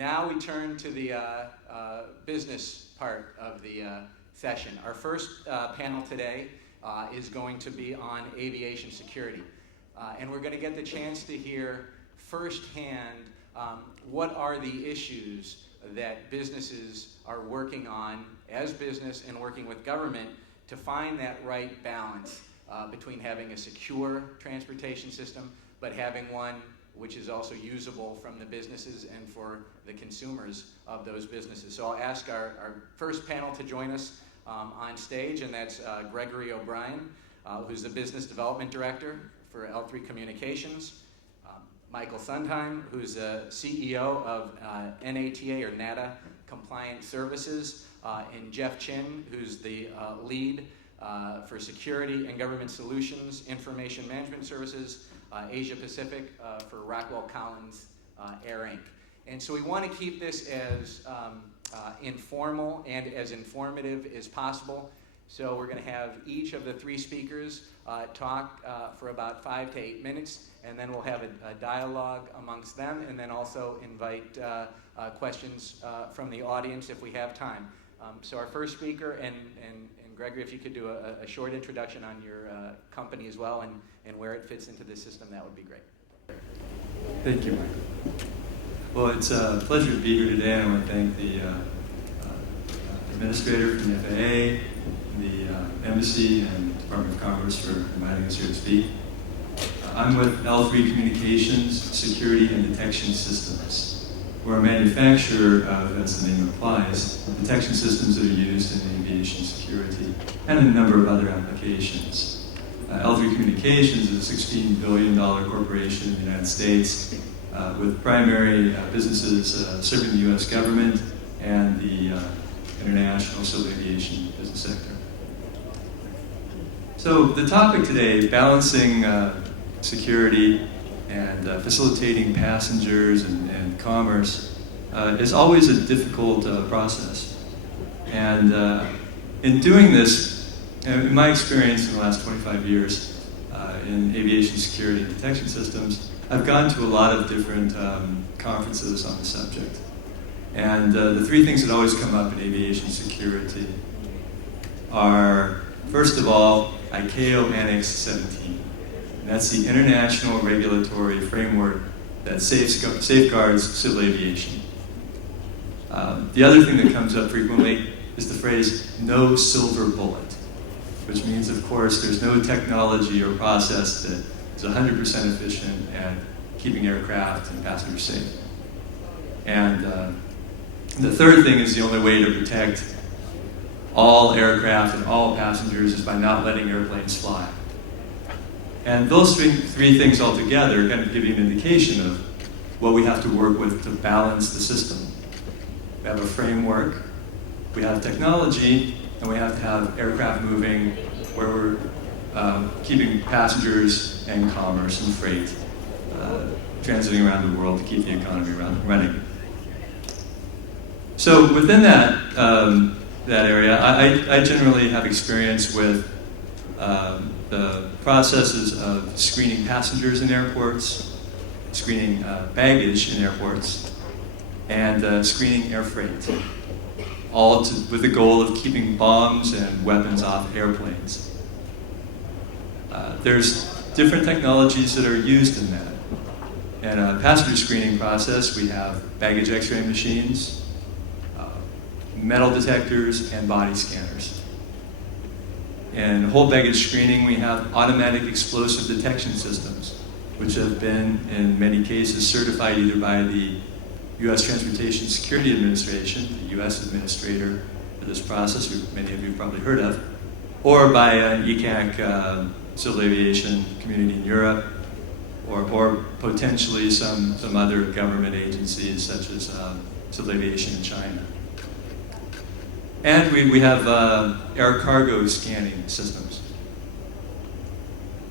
Now we turn to the business part of the session. Our first panel today is going to be on aviation security. And we're going to get the chance to hear firsthand what are the issues that businesses are working on as business and working with government to find that right balance between having a secure transportation system but having one which is also usable from the businesses and for the consumers of those businesses. So I'll ask our first panel to join us on stage, and that's Gregory O'Brien, who's the Business Development Director for L3 Communications, Michael Sundheim, who's the CEO of NATA or NATA Compliant Services, and Jeff Chin, who's the lead for Security and Government Solutions, Information Management Services, Asia Pacific for Rockwell Collins ARINC. And so we want to keep this as informal and as informative as possible. So we're going to have each of the three speakers talk for about 5 to 8 minutes, and then we'll have a dialogue amongst them, and then also invite questions from the audience if we have time. So our first speaker, and Gregory, if you could do a short introduction on your company as well and where it fits into the system, that would be great. Thank you, Michael. Well, it's a pleasure to be here today, and I want to thank the administrator from the FAA, the Embassy, and Department of Commerce for inviting us here to speak. I'm with L3 Communications, Security and Detection Systems. We're a manufacturer of, as the name implies, detection systems that are used in aviation security and a number of other applications. L3 Communications is a $16 billion corporation in the United States with primary businesses serving the U.S. government and the international civil aviation business sector. So the topic today, balancing security and facilitating passengers and commerce, is always a difficult process. And in doing this, in my experience in the last 25 years in aviation security and detection systems, I've gone to a lot of different conferences on the subject. And the three things that always come up in aviation security are, first of all, ICAO Annex 17. And that's the international regulatory framework that safeguards civil aviation. The other thing that comes up frequently is the phrase, no silver bullet, which means, of course, there's no technology or process that is 100% efficient at keeping aircraft and passengers safe. And the third thing is the only way to protect all aircraft and all passengers is by not letting airplanes fly. And those three things all together kind of give you an indication of what we have to work with to balance the system. We have a framework, we have technology, and we have to have aircraft moving where we're keeping passengers and commerce and freight transiting around the world to keep the economy running. So within that area, I generally have experience with the processes of screening passengers in airports, screening baggage in airports, and screening air freight, all with the goal of keeping bombs and weapons off airplanes. There's different technologies that are used in that. In a passenger screening process, we have baggage x-ray machines, metal detectors, and body scanners. In whole baggage screening, we have automatic explosive detection systems, which have been, in many cases, certified either by the U.S. Transportation Security Administration, the U.S. administrator for this process, who many of you have probably heard of, or by an ECAC civil aviation community in Europe, or potentially some other government agencies, such as civil aviation in China. And we have air cargo scanning systems,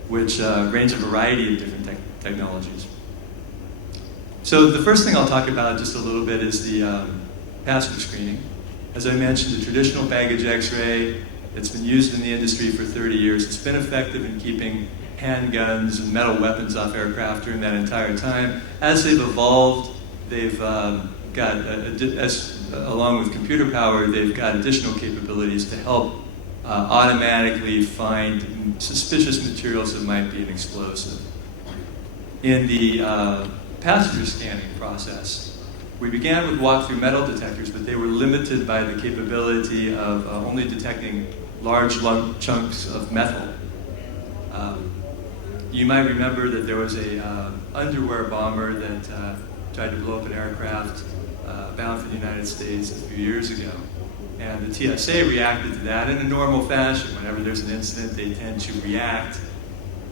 which range a variety of different technologies. So the first thing I'll talk about just a little bit is the passenger screening. As I mentioned, the traditional baggage x-ray, it's been used in the industry for 30 years. It's been effective in keeping handguns and metal weapons off aircraft during that entire time. As they've evolved, they've got, along with computer power, they've got additional capabilities to help automatically find suspicious materials that might be an explosive. In the passenger scanning process, we began with walk-through metal detectors, but they were limited by the capability of only detecting large chunks of metal. You might remember that there was a underwear bomber that tried to blow up an aircraft bound for the United States a few years ago. And the TSA reacted to that in a normal fashion. Whenever there's an incident, they tend to react.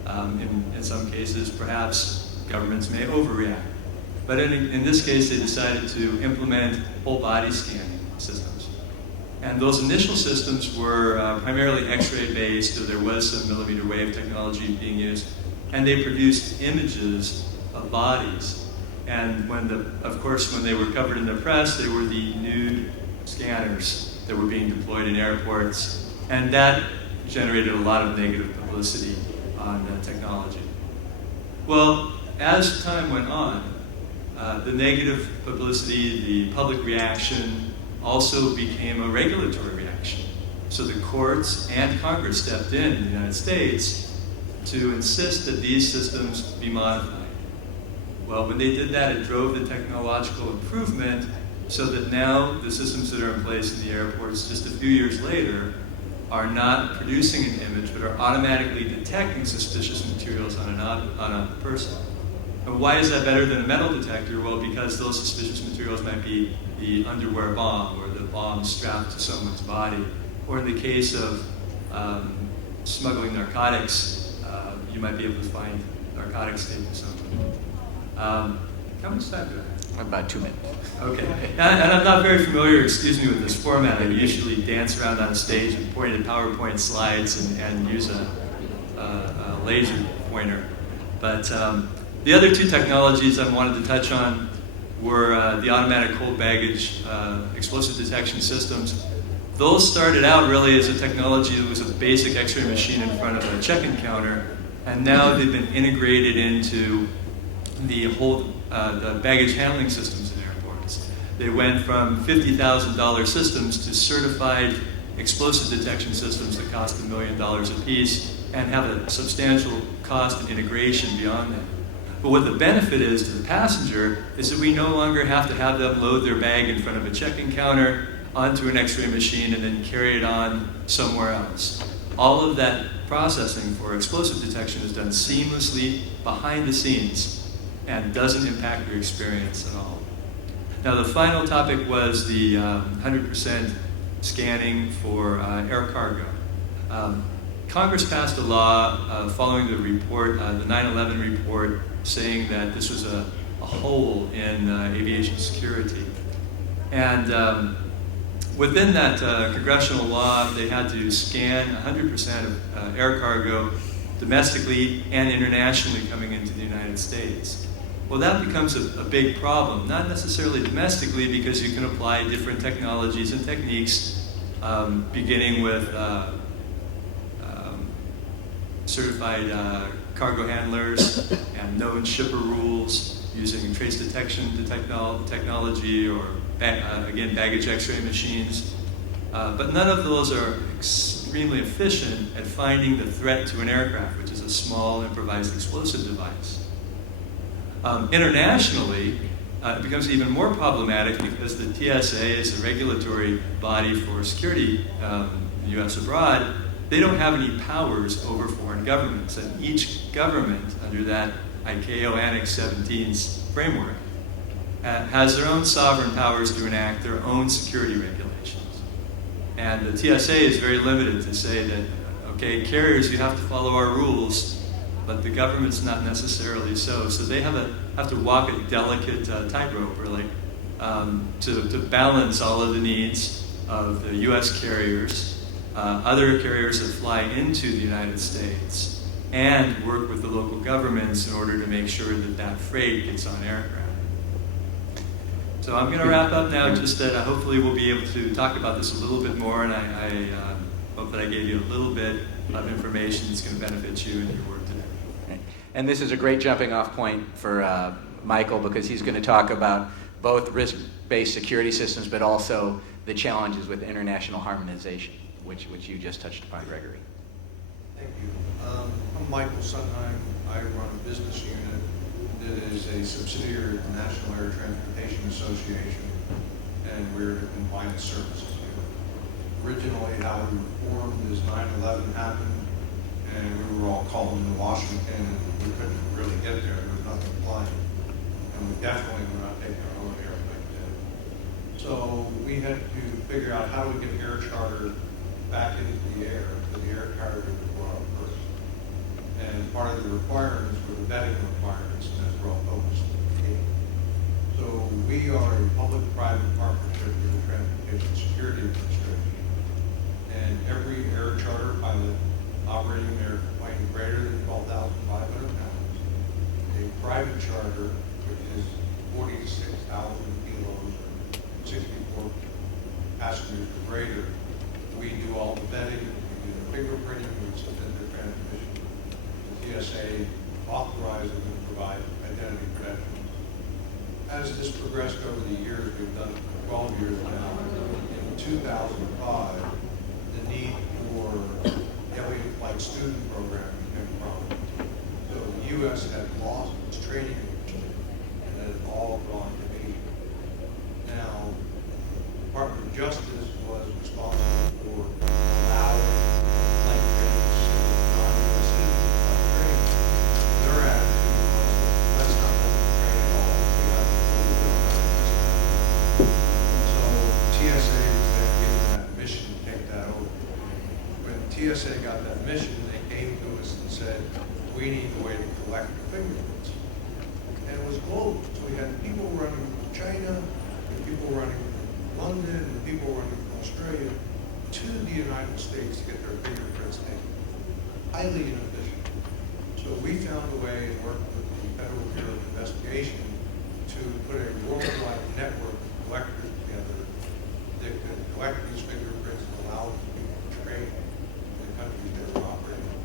In some cases, perhaps governments may overreact. But in this case, they decided to implement whole body scanning systems. And those initial systems were primarily X-ray based, so there was some millimeter wave technology being used. And they produced images of bodies. And of course, when they were covered in the press, they were the nude scanners that were being deployed in airports. And that generated a lot of negative publicity on technology. Well, as time went on, the negative publicity, the public reaction, also became a regulatory reaction. So the courts and Congress stepped in the United States to insist that these systems be modified. Well, when they did that, it drove the technological improvement so that now the systems that are in place in the airports just a few years later are not producing an image, but are automatically detecting suspicious materials on a person. And why is that better than a metal detector? Well, because those suspicious materials might be the underwear bomb or the bomb strapped to someone's body. Or in the case of smuggling narcotics, you might be able to find narcotics taped to someone. How much time do I have? About 2 minutes. Okay. And I'm not very familiar, excuse me, with this format. I usually dance around on stage and point at PowerPoint slides and use a laser pointer. But the other two technologies I wanted to touch on were the automatic cold baggage explosive detection systems. Those started out really as a technology that was a basic X-ray machine in front of a check-in counter, and now they've been integrated into the whole the baggage handling systems in airports. They went from $50,000 systems to certified explosive detection systems that cost $1 million a piece and have a substantial cost and integration beyond that. But what the benefit is to the passenger is that we no longer have to have them load their bag in front of a check-in counter onto an X-ray machine and then carry it on somewhere else. All of that processing for explosive detection is done seamlessly behind the scenes and doesn't impact your experience at all. Now, the final topic was the 100% scanning for air cargo. Congress passed a law following the report, the 9/11 report, saying that this was a hole in aviation security. And within that congressional law, they had to scan 100% of air cargo domestically and internationally coming into the United States. Well, that becomes a big problem, not necessarily domestically, because you can apply different technologies and techniques, beginning with certified cargo handlers and known shipper rules using trace detection technology or, again, baggage X-ray machines. But none of those are extremely efficient at finding the threat to an aircraft, which is a small improvised explosive device. Internationally, it becomes even more problematic because the TSA is the regulatory body for security in the U.S. abroad. They don't have any powers over foreign governments, and each government under that ICAO Annex 17's framework has their own sovereign powers to enact their own security regulations. And the TSA is very limited to say that, okay, carriers, you have to follow our rules, but the government's not necessarily so. So they have to walk a delicate tightrope, really, to balance all of the needs of the U.S. carriers, other carriers that fly into the United States, and work with the local governments in order to make sure that that freight gets on aircraft. So I'm going to wrap up now, just that hopefully we'll be able to talk about this a little bit more, and I hope that I gave you a little bit of information that's going to benefit you in your work today. And this is a great jumping off point for Michael, because he's going to talk about both risk-based security systems, but also the challenges with international harmonization, which you just touched upon, Gregory. Thank you. I'm Michael Sundheim. I run a business unit that is a subsidiary of the National Air Transportation Association, and we're to combine the services. Originally, how we were formed is 9/11 happened, and we were all called into Washington, and we couldn't really get there. There was nothing flying, and we definitely were not taking our own airplane then. So we had to figure out how do we get air charter back into the air, because the air charter was brought up first. And part of the requirements were the vetting requirements, and that's where all focused came. So we are a public-private partnership with the Transportation Security Administration. And every air charter pilot operating an airplane greater than 12,500 pounds, a private charter, which is 46,000 kilos or 64 passengers or greater, we do all the vetting, we do the fingerprinting, we submit the transmission. The TSA authorizes them to provide identity credentials. As this progressed over the years, we've done it for 12 years now. In 2005, the need for Elliott Flight Student Program became a problem. So the U.S. had lost its training initiative, and it had all gone to Asia. Now, the Department of Justice was responsible for allowing flight training to non-U.S. citizens flight training. Their attitude was, let's not let them train at all. We have to fully build our system. So TSA was then given that mission to take that over. When TSA got that mission, they came to us and said, we need a way to collect the fingerprints. And it was global. So we had people running from China, and people running from London, and people running from Australia to the United States to get their fingerprints taken. Highly inefficient. So we found a way and worked with the Federal Bureau of Investigation to put a worldwide network of collectors together that could collect these fingerprints and allow them to be trained in the countries they were operating.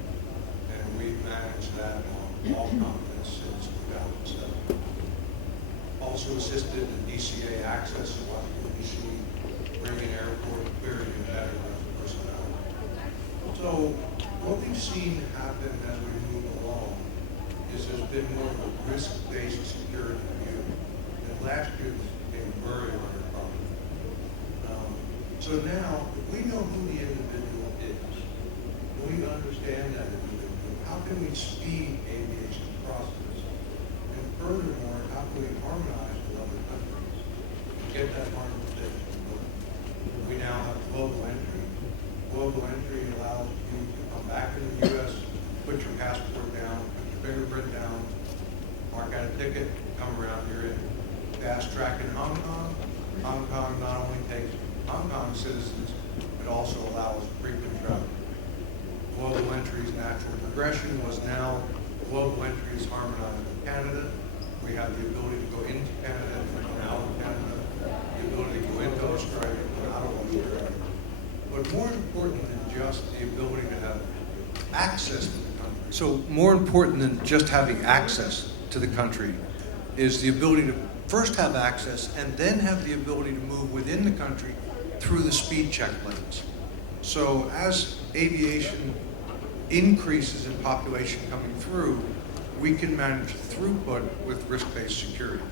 And we've managed that on all continents since 2007. Also assisted in DCA access in Washington, D.C., bringing airport, clearing, and vetting personnel. So what we've seen happen as we move along is there's been more of a risk-based security view. And last year this became very problem. So now, if we know who the individual is, when we understand that individual, how can we speed aviation process? And furthermore, how can we harmonize with other countries to get that harmonization going? We now have global entry. Global entry allows you to come back in the U.S., put your passport down, put your fingerprint down, mark out a ticket, come around, you're in. Fast track in Hong Kong. Hong Kong not only takes Hong Kong citizens, but also allows frequent travel. Global entry's natural progression was now global entry is harmonized with Canada. We have the ability to go into Canada and come out of Canada, the ability to go into Australia and come out of Australia. But more important than just the ability to have access to the country. So more important than just having access to the country is the ability to first have access and then have the ability to move within the country through the speed check lanes. So as aviation increases in population coming through, we can manage throughput with risk-based security.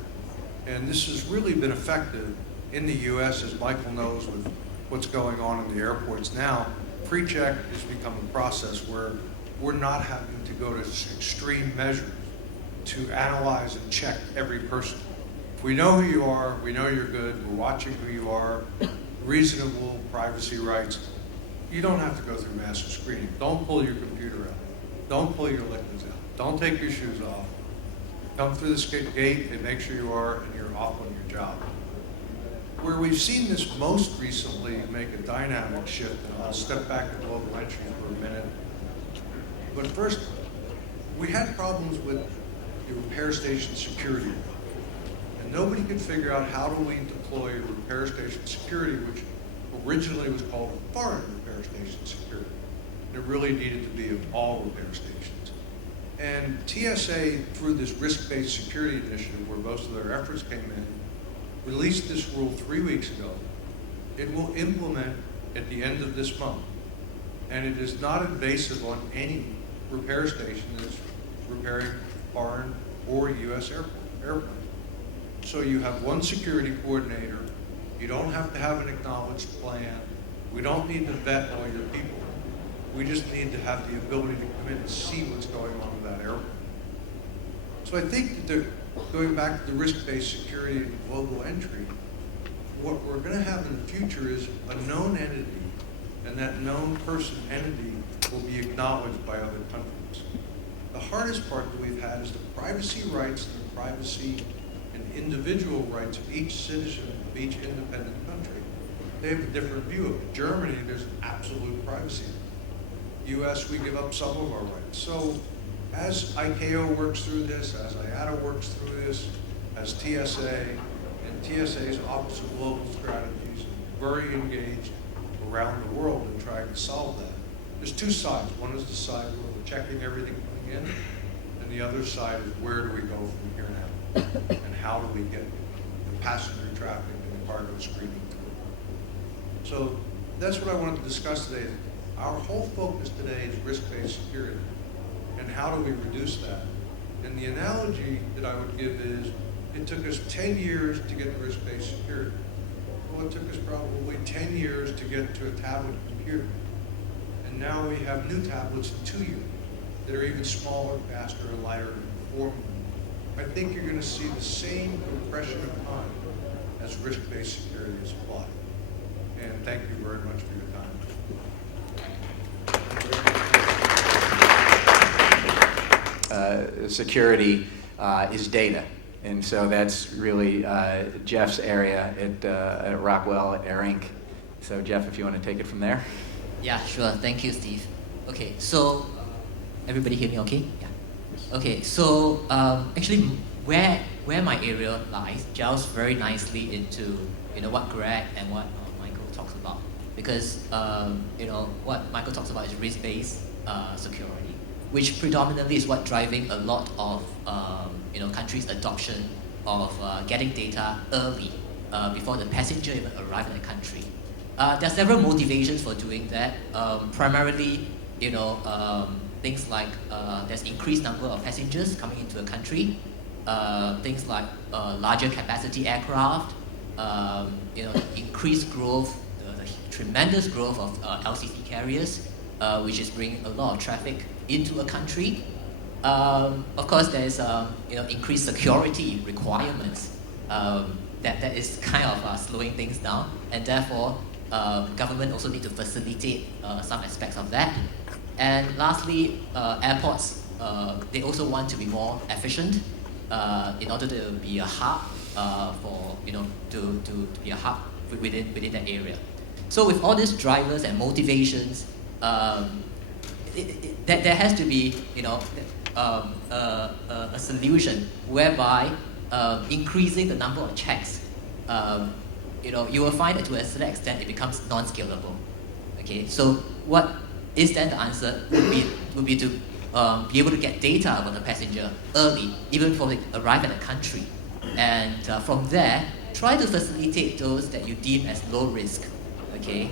And this has really been effective in the U.S., as Michael knows, with what's going on in the airports now. Pre-check has become a process where we're not having to go to extreme measures to analyze and check every person. If we know who you are, we know you're good, we're watching who you are, reasonable privacy rights, you don't have to go through massive screening. Don't pull your computer out. Don't pull your liquids out. Don't take your shoes off. Come through the gate and make sure you are, and you're off on your job. Where we've seen this most recently make a dynamic shift, and I'll step back to global entry for a minute. But first, we had problems with the repair station security. And nobody could figure out how do we deploy repair station security, which originally was called foreign repair station security. And it really needed to be of all repair stations. And TSA, through this risk-based security initiative, where most of their efforts came in, released this rule 3 weeks ago. It will implement at the end of this month. And it is not invasive on any repair station that's repairing foreign or U.S. airplanes. So you have one security coordinator. You don't have to have an acknowledged plan. We don't need to vet all your people. We just need to have the ability to come in and see what's going on with that airplane. So I think that going back to the risk-based security and global entry, what we're going to have in the future is a known entity, and that known person entity will be acknowledged by other countries. The hardest part that we've had is the privacy rights and the privacy and individual rights of each citizen of each independent country. They have a different view of it. Germany, there's absolute privacy. U.S., we give up some of our rights. So as ICAO works through this, as IATA works through this, as TSA, and TSA's Office of Global Strategies, very engaged around the world in trying to solve that. There's two sides. One is the side where we're checking everything coming in, and the other side is where do we go from here now, and how do we get the passenger traffic and the cargo screening through. So that's what I wanted to discuss today. Our whole focus today is risk-based security, and how do we reduce that? And the analogy that I would give is, it took us 10 years to get to risk-based security. Well, it took us probably 10 years to get to a tablet computer. And now we have new tablets in 2 years that are even smaller, faster, and lighter, and performing. I think you're going to see the same compression of time as risk-based security is applied. And thank you very much for your time. Security is data. And so that's really Jeff's area at Rockwell at ARINC. So Jeff, if you want to take it from there. Yeah, sure. Thank you, Steve. Okay, so everybody hear me okay? Yeah. Okay, so actually where my area lies gels very nicely into what Greg and what Michael talks about. Because what Michael talks about is risk-based security, which predominantly is what driving a lot of countries' adoption of getting data early before the passenger even arrive in the country. There are several motivations for doing that. Primarily, things like there's increased number of passengers coming into a country. Things like larger capacity aircraft. Increased growth, the tremendous growth of LCC carriers, which is bringing a lot of traffic into a country. Of course, there's increased security requirements that is kind of slowing things down, and therefore government also need to facilitate some aspects of that. And lastly, airports, they also want to be more efficient in order to be a hub to be a hub within that area. So with all these drivers and motivations, there has to be a solution whereby increasing the number of checks, you will find that to a certain extent it becomes non-scalable. Okay, so what is then the answer would be to be able to get data about the passenger early, even before they arrive at the country, and from there try to facilitate those that you deem as low risk, okay,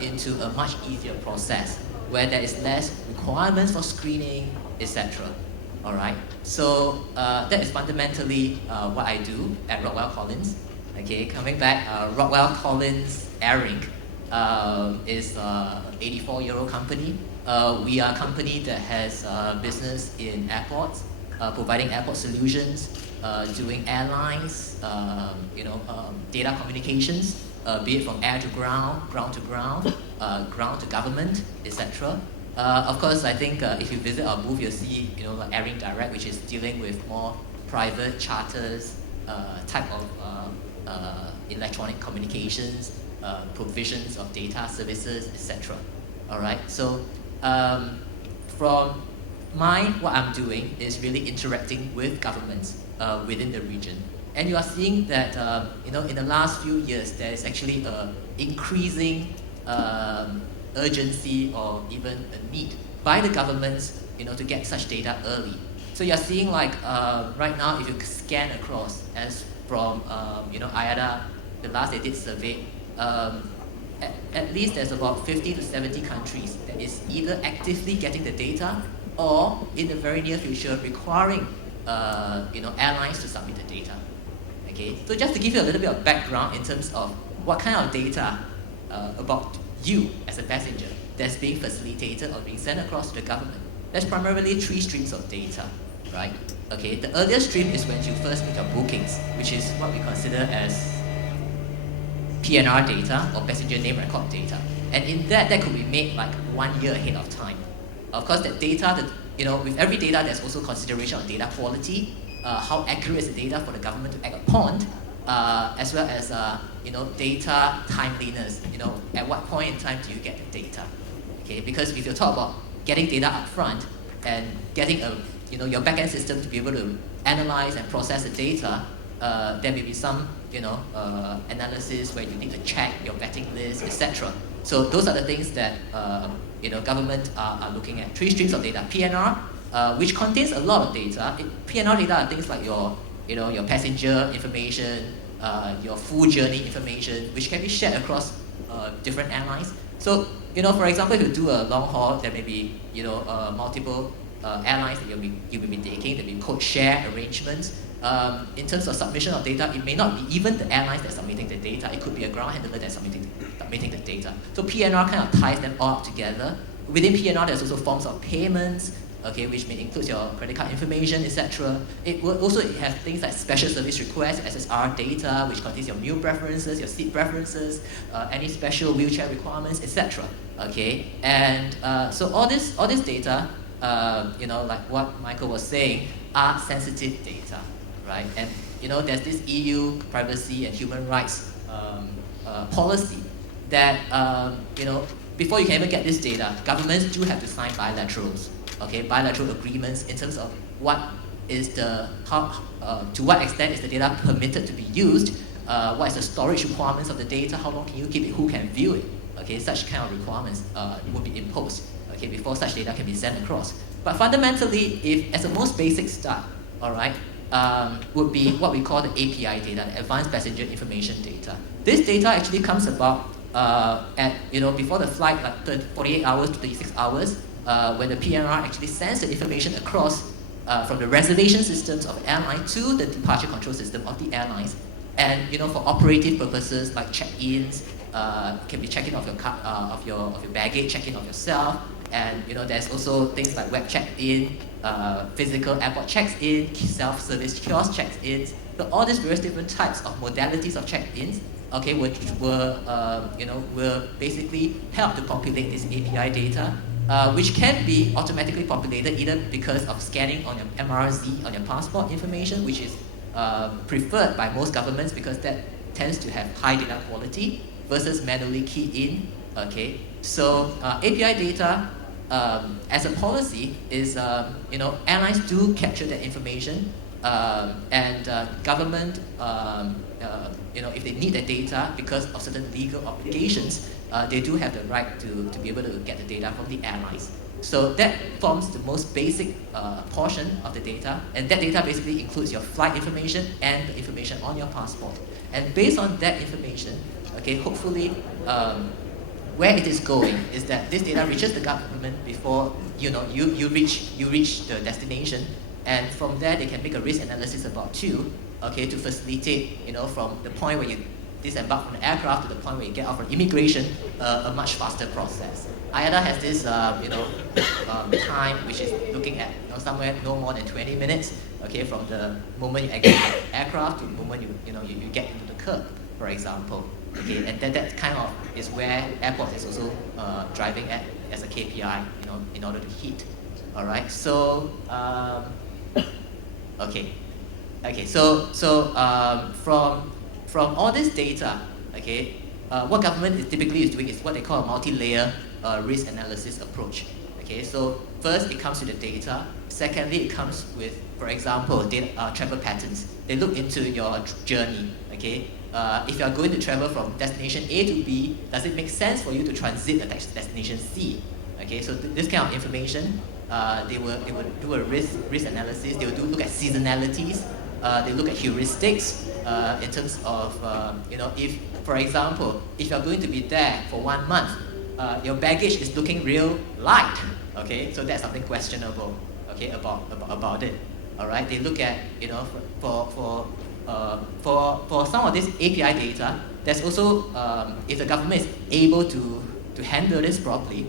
into a much easier process where there is less requirements for screening, etc. All right, so that is fundamentally what I do at Rockwell Collins. Okay, coming back, Rockwell Collins ARINC is an 84-year-old company. We are a company that has business in airports, providing airport solutions, doing airlines, data communications, be it from air to ground, ground to ground, ground to government, etc. Of course, I think if you visit our booth, you'll see like ARINC Direct, which is dealing with more private charters, type of electronic communications, provisions of data services, etc. All right. So from what I'm doing is really interacting with governments within the region, and you are seeing that in the last few years there is actually a increasing urgency or even a need by the governments to get such data early. So you're seeing like right now, if you scan across, as from IATA, the last they did survey, at least there's about 50 to 70 countries that is either actively getting the data or in the very near future requiring airlines to submit the data. Okay, so just to give you a little bit of background in terms of what kind of data about you as a passenger that's being facilitated or being sent across to the government. There's primarily 3 streams of data, right? Okay, the earliest stream is when you first make your bookings, which is what we consider as PNR data or passenger name record data. And in that could be made like 1 year ahead of time. Of course, that data, with every data, there's also consideration of data quality, how accurate is the data for the government to act upon, as well as data timeliness. At what point in time do you get the data? Okay, because if you talk about getting data up front and getting your backend system to be able to analyze and process the data, there may be some analysis where you need to check your vetting list, etc. So those are the things that government are looking at. 3 streams of data: PNR, which contains a lot of data. PNR data are things like your passenger information, your full journey information, which can be shared across different airlines. So for example, if you do a long haul, there may be multiple airlines that you will be taking. There will be code share arrangements. In terms of submission of data, it may not be even the airlines that's submitting the data. It could be a ground handler that's submitting the data. So PNR kind of ties them all up together. Within PNR, there's also forms of payments, okay, which may include your credit card information, etc. It will also have things like special service requests, SSR data, which contains your meal preferences, your seat preferences, any special wheelchair requirements, etc. Okay, and so all this data, like what Michael was saying, are sensitive data, right? And there's this EU privacy and human rights policy that before you can even get this data, governments do have to sign bilaterals. Okay, bilateral agreements in terms of what is to what extent is the data permitted to be used, what is the storage requirements of the data, how long can you keep it, who can view it. Okay, such kind of requirements will be imposed. Okay, before such data can be sent across. But fundamentally, if as a most basic start, all right, would be what we call the API data, the Advanced Passenger Information Data. This data actually comes about before the flight, like 48 hours to 36 hours. When the PNR actually sends the information across from the reservation systems of the airline to the departure control system of the airlines, and for operative purposes like check-ins, can be check-in of your car, of your baggage, check-in of yourself, and there's also things like web check-in, physical airport checks-in, self-service kiosk checks-ins. So all these various different types of modalities of check-ins, okay, will basically help to populate this API data. Which can be automatically populated either because of scanning on your MRZ, on your passport information, which is preferred by most governments because that tends to have high data quality versus manually key in. Okay, so API data as a policy is airlines do capture that information, and government if they need the data because of certain legal obligations, they do have the right to be able to get the data from the airlines. So that forms the most basic portion of the data, and that data basically includes your flight information and the information on your passport. And based on that information, okay, hopefully where it is going is that this data reaches the government before you reach the destination, and from there they can make a risk analysis about you, okay, to facilitate from the point where you disembark from the aircraft to the point where you get out from immigration, a much faster process. IATA has this time which is looking at somewhere no more than 20 minutes, okay, from the moment you exit the aircraft to the moment you get into the curb, for example. Okay, and that kind of is where airport is also driving at as a KPI, in order to hit. All right, so from all this data, okay, what government is typically doing is what they call a multi-layer risk analysis approach. Okay, so first it comes with the data. Secondly, it comes with, for example, travel patterns. They look into your journey. Okay, if you are going to travel from destination A to B, does it make sense for you to transit at destination C? Okay, so this kind of information, they will do a risk analysis. They will look at seasonalities. They look at heuristics in terms of, if, for example, if you're going to be there for 1 month, your baggage is looking real light, okay? So that's something questionable, okay, about it, all right? They look at, for some of this API data, there's also, if the government is able to handle this properly,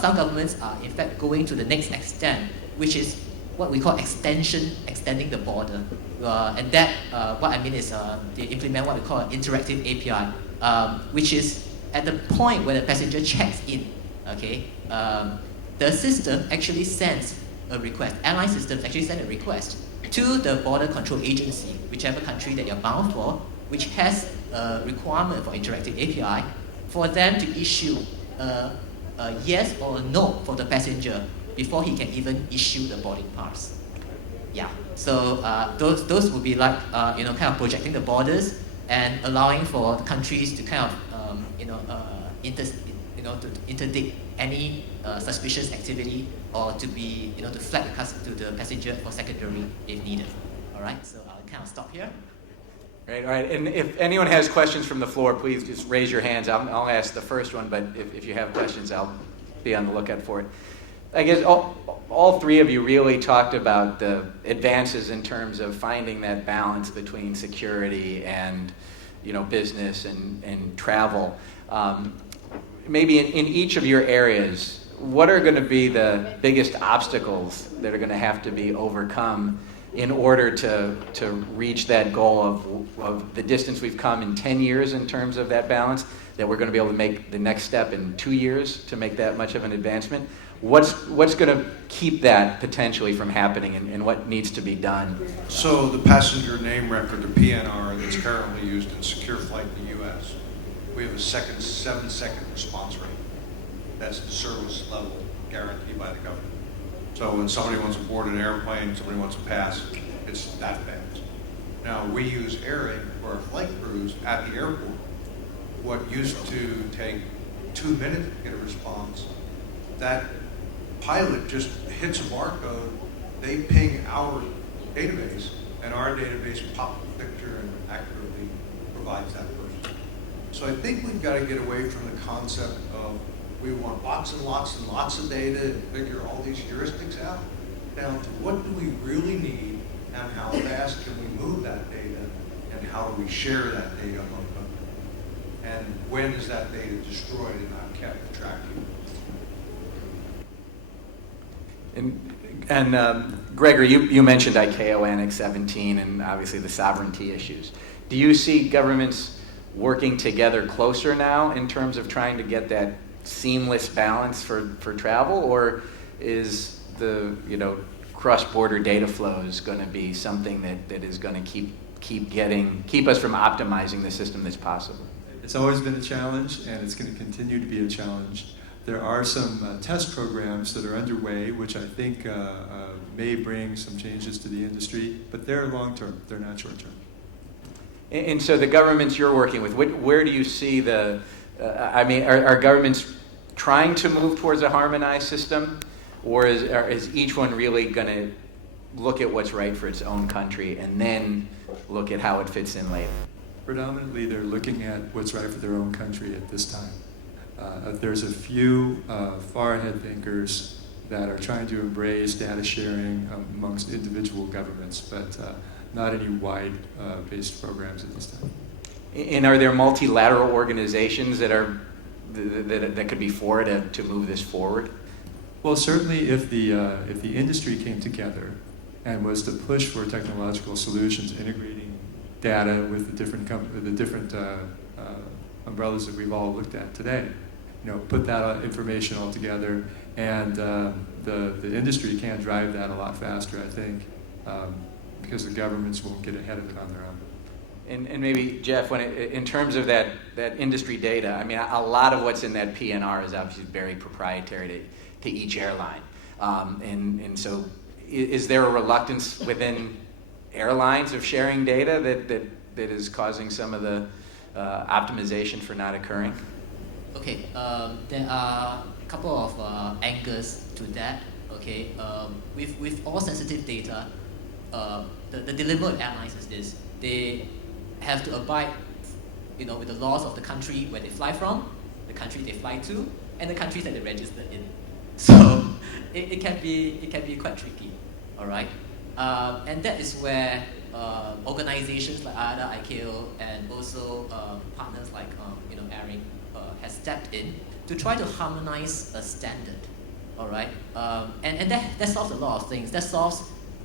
some governments are in fact going to the next extent, which is what we call extending the border. And that, what I mean is they implement what we call an interactive API, which is at the point where the passenger checks in, okay, the system actually sends a request, airline systems actually send a request to the border control agency, whichever country that you're bound for, which has a requirement for interactive API, for them to issue a yes or a no for the passenger before he can even issue the boarding pass. Yeah, so those would be like, kind of projecting the borders and allowing for the countries to kind of, to interdict any suspicious activity or to be, to flag to the passenger for secondary if needed. All right, so I'll kind of stop here. Right, all right, and if anyone has questions from the floor, please just raise your hands. I'll ask the first one, but if you have questions, I'll be on the lookout for it. I guess all three of you really talked about the advances in terms of finding that balance between security and, business and travel. Maybe in each of your areas, what are going to be the biggest obstacles that are going to have to be overcome in order to reach that goal of the distance we've come in 10 years in terms of that balance, that we're going to be able to make the next step in 2 years to make that much of an advancement? What's going to keep that potentially from happening, and what needs to be done? So the passenger name record, the PNR, that's currently used in secure flight in the U.S., we have a 7-second response rate. That's the service level guaranteed by the government. So when somebody wants to board an airplane, somebody wants to pass, it's that fast. Now, we use ARINC for our flight crews at the airport. What used to take 2 minutes to get a response, that pilot just hits a barcode, they ping our database, and our database pops the picture and accurately provides that person. So I think we've got to get away from the concept of we want lots and lots and lots of data and figure all these heuristics out, down to what do we really need and how fast can we move that data and how do we share that data among countries. And when is that data destroyed and not kept attractive? And Gregory, you mentioned ICAO Annex 17 and obviously the sovereignty issues. Do you see governments working together closer now in terms of trying to get that seamless balance for travel, or is the cross-border data flows going to be something that is going to keep us from optimizing the system that's possible? It's always been a challenge, and it's going to continue to be a challenge. There are some test programs that are underway, which I think may bring some changes to the industry, but they're long-term, they're not short-term. And so the governments you're working with, where do you see are governments trying to move towards a harmonized system, or is each one really going to look at what's right for its own country and then look at how it fits in later? Predominantly, they're looking at what's right for their own country at this time. There's a few far-ahead thinkers that are trying to embrace data sharing amongst individual governments, but not any wide-based programs at this time. And are there multilateral organizations that could be for it to move this forward? Well, certainly, if the industry came together and was to push for technological solutions, integrating data with the different umbrellas that we've all looked at today, put that information all together, and the industry can drive that a lot faster, I think, because the governments won't get ahead of it on their own. And maybe, Jeff, in terms of that industry data, I mean, a lot of what's in that PNR is obviously very proprietary to each airline. And so is there a reluctance within airlines of sharing data that is causing some of the optimization for not occurring? Okay, there are a couple of angles to that. Okay, with all sensitive data, the dilemma of airlines is is they have to abide, with the laws of the country where they fly from, the country they fly to, and the countries that they register in. So it can be quite tricky, all right? And that is where organizations like NATA, ICAO, and also partners like ARINC has stepped in to try to harmonize a standard, all right? And that solves a lot of things. That solves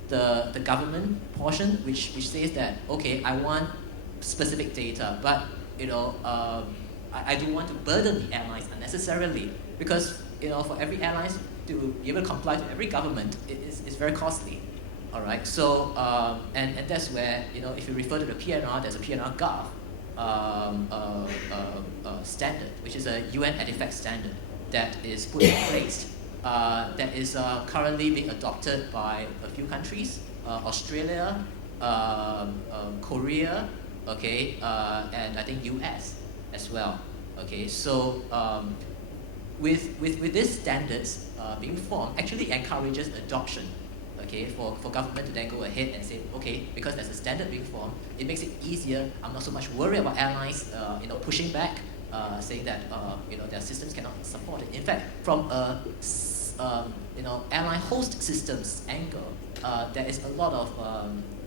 the government portion, which says that, okay, I want specific data, but I don't want to burden the airlines unnecessarily, because for every airline to be able to comply to every government, it's very costly. All right. So and that's where if you refer to the PNR, there's a PNR Gov standard, which is a UN artifact standard that is put in place. That is currently being adopted by a few countries: Australia, Korea, okay, and I think US as well. Okay, so with these standards being formed, actually encourages adoption. Okay, for government to then go ahead and say, okay, because there's a standard being formed, it makes it easier. I'm not so much worried about airlines, pushing back, saying that their systems cannot support it. In fact, from a airline host systems angle, there is a lot of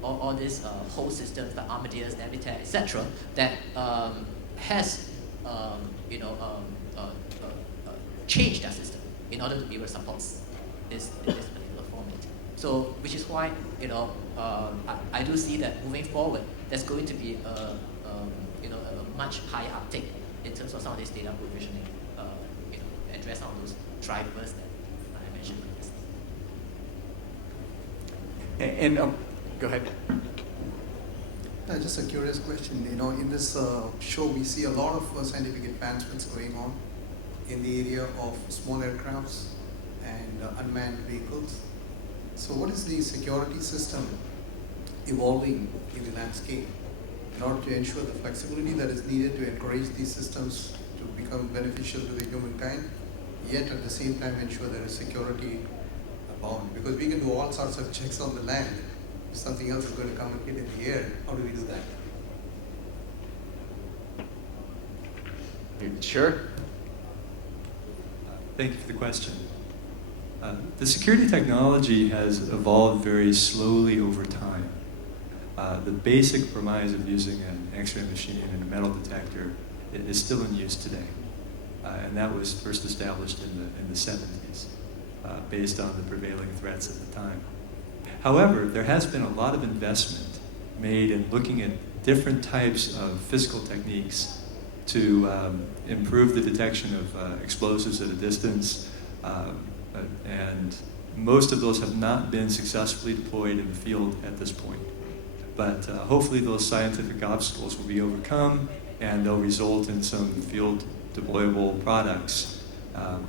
all these host systems like Amadeus, Navitaire, etc., that has changed their system in order to be able to support this particular format. So, which is why I do see that moving forward, there's going to be a much higher uptake in terms of some of this data provisioning, address some of those drivers that I mentioned previously. And go ahead. Just a curious question. In this show, we see a lot of scientific advancements going on in the area of small aircrafts and unmanned vehicles. So what is the security system evolving in the landscape in order to ensure the flexibility that is needed to encourage these systems to become beneficial to the humankind, yet at the same time ensure there is security abound? Because we can do all sorts of checks on the land. If something else is going to come and hit in the air, how do we do that? Sure. Thank you for the question. The security technology has evolved very slowly over time. The basic premise of using an X-ray machine and a metal detector is still in use today. And that was first established in the 70s, based on the prevailing threats at the time. However, there has been a lot of investment made in looking at different types of physical techniques to improve the detection of explosives at a distance, and most of those have not been successfully deployed in the field at this point. But hopefully those scientific obstacles will be overcome, and they'll result in some field deployable products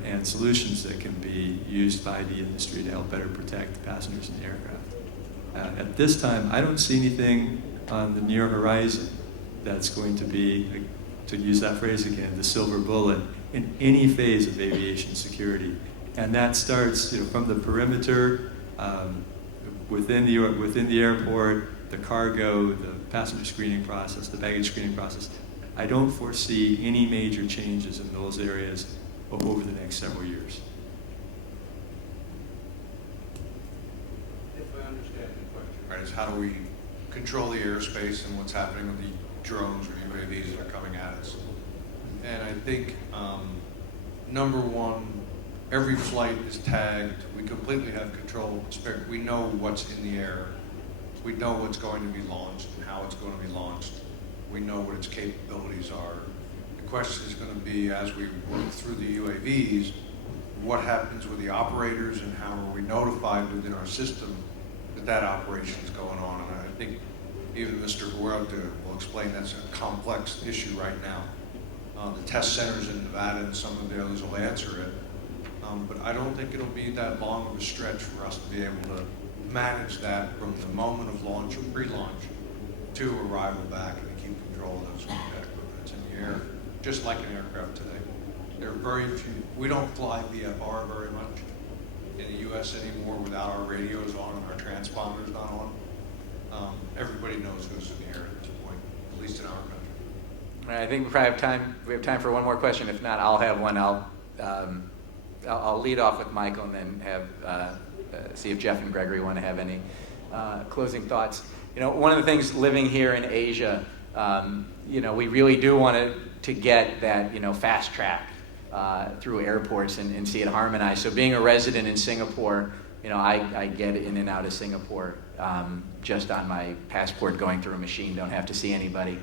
and solutions that can be used by the industry to help better protect the passengers in the aircraft. At this time, I don't see anything on the near horizon that's going to be, to use that phrase again, the silver bullet in any phase of aviation security. And that starts from the perimeter, within the airport, the cargo, the passenger screening process, the baggage screening process. I don't foresee any major changes in those areas over the next several years. If I understand the question right, is how do we control the airspace and what's happening with the drones or UAVs that are coming at us? And I think, number one, every flight is tagged. We completely have control. We know what's in the air. We know what's going to be launched and how it's going to be launched. We know what its capabilities are. The question is going to be, as we work through the UAVs, what happens with the operators and how are we notified within our system that that operation is going on? And I think even Mr. Huerta will explain that's a complex issue right now. The test centers in Nevada and some of the others will answer it. But I don't think it'll be that long of a stretch for us to be able to manage that from the moment of launch or pre-launch to arrival back and keep control of those equipment in the air, just like an aircraft today. There are very few. We don't fly VFR very much in the U.S. anymore without our radios on and our transponders not on. everybody knows who's in the air at this point, at least in our country. All right, I think we probably have time. We have time for one more question. If not, I'll have one. I'll lead off with Michael and then have see if Jeff and Gregory want to have any closing thoughts. You know, one of the things living here in Asia, you know, we really do want to get that, you know, fast track through airports and see it harmonized. So being a resident in Singapore, you know, I get in and out of Singapore just on my passport going through a machine, don't have to see anybody.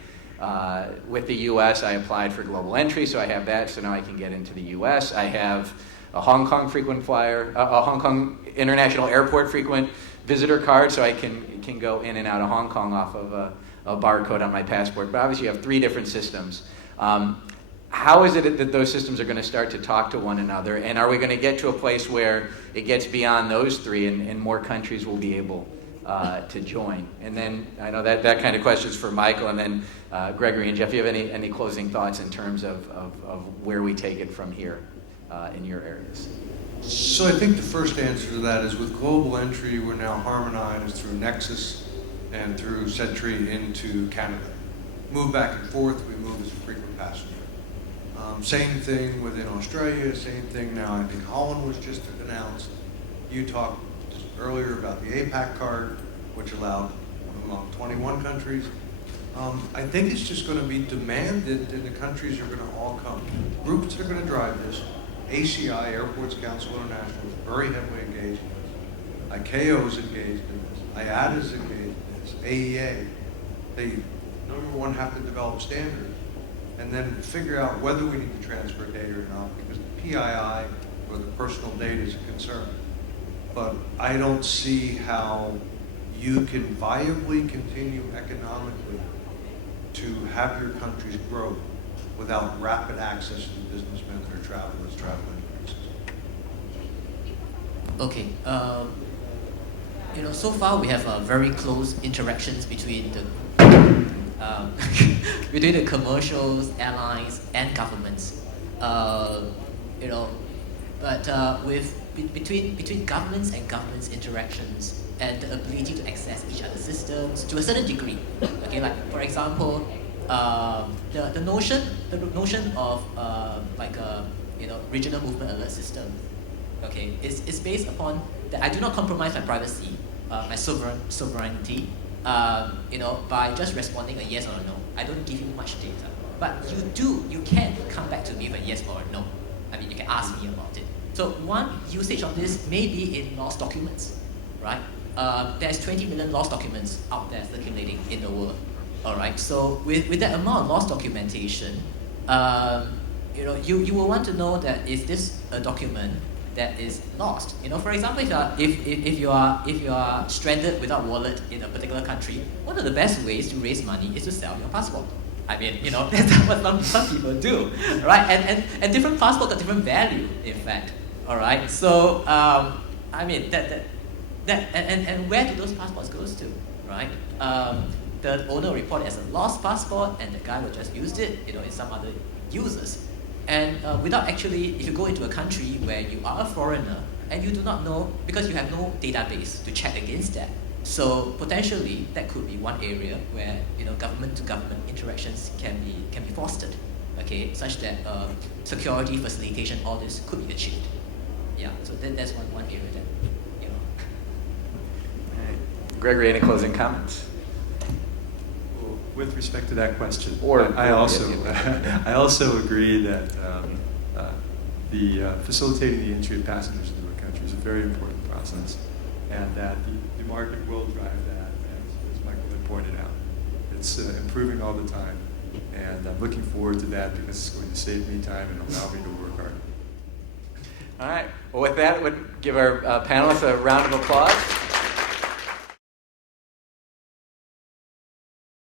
With the U.S., I applied for global entry, so I have that, so now I can get into the U.S. I have a Hong Kong frequent flyer, a Hong Kong International Airport frequent visitor card, so I can go in and out of Hong Kong off of a barcode on my passport. But obviously you have 3 different systems. How is it that those systems are going to start to talk to one another? And are we going to get to a place where it gets beyond those 3 and more countries will be able to join? And then I know that kind of question is for Michael, and then Gregory and Jeff, do you have any closing thoughts in terms of where we take it from here in your areas? So I think the first answer to that is with global entry, we're now harmonized through Nexus and through Sentry into Canada. Move back and forth, we move as a frequent passenger. Same thing within Australia, same thing now. I think Holland was just announced. You talked earlier about the APAC card, which allowed among 21 countries. I think it's just going to be demanded, and the countries are going to all come. Groups are going to drive this. ACI, Airports Council International, is very heavily engaged in this. ICAO is engaged in this. IATA is engaged in this. AEA. They, number one, have to develop standards and then figure out whether we need to transfer data or not, because the PII, or the personal data, is a concern. But I don't see how you can viably continue economically to have your country's growth without rapid access to businessmen that are traveling places. Okay. You know, so far we have very close interactions between the between the commercials, airlines, and governments. You know, but between governments and governments interactions and the ability to access each other's systems to a certain degree. Okay, like for example, the notion of like a regional movement alert system, okay, is based upon that I do not compromise my privacy, my sovereignty, by just responding a yes or a no. I don't give you much data, but you can come back to me with a yes or a no. I mean, you can ask me about it. So one usage of this may be in lost documents, right? There's 20 million lost documents out there circulating in the world. All right. So with that amount of lost documentation, you will want to know that is this a document that is lost? For example, if you are stranded without wallet in a particular country, one of the best ways to raise money is to sell your passport. I mean, that's what some people do, right? And different passports got different value, in fact. All right. So I mean and where do those passports go to, right? The owner will report it as a lost passport, and the guy will just use it, in some other users. And without actually, if you go into a country where you are a foreigner and you do not know, because you have no database to check against that. So potentially that could be one area where government to government interactions can be fostered, okay, such that security facilitation, all this could be achieved. Yeah, so that's one area that All right. Gregory, any closing comments? Well, with respect to that question, I also agree that facilitating the entry of passengers into a country is a very important process, and that the market will drive that, as Michael had pointed out. It's improving all the time, and I'm looking forward to that because it's going to save me time and allow me to work hard. All right. Well, with that, we'll give our panelists a round of applause.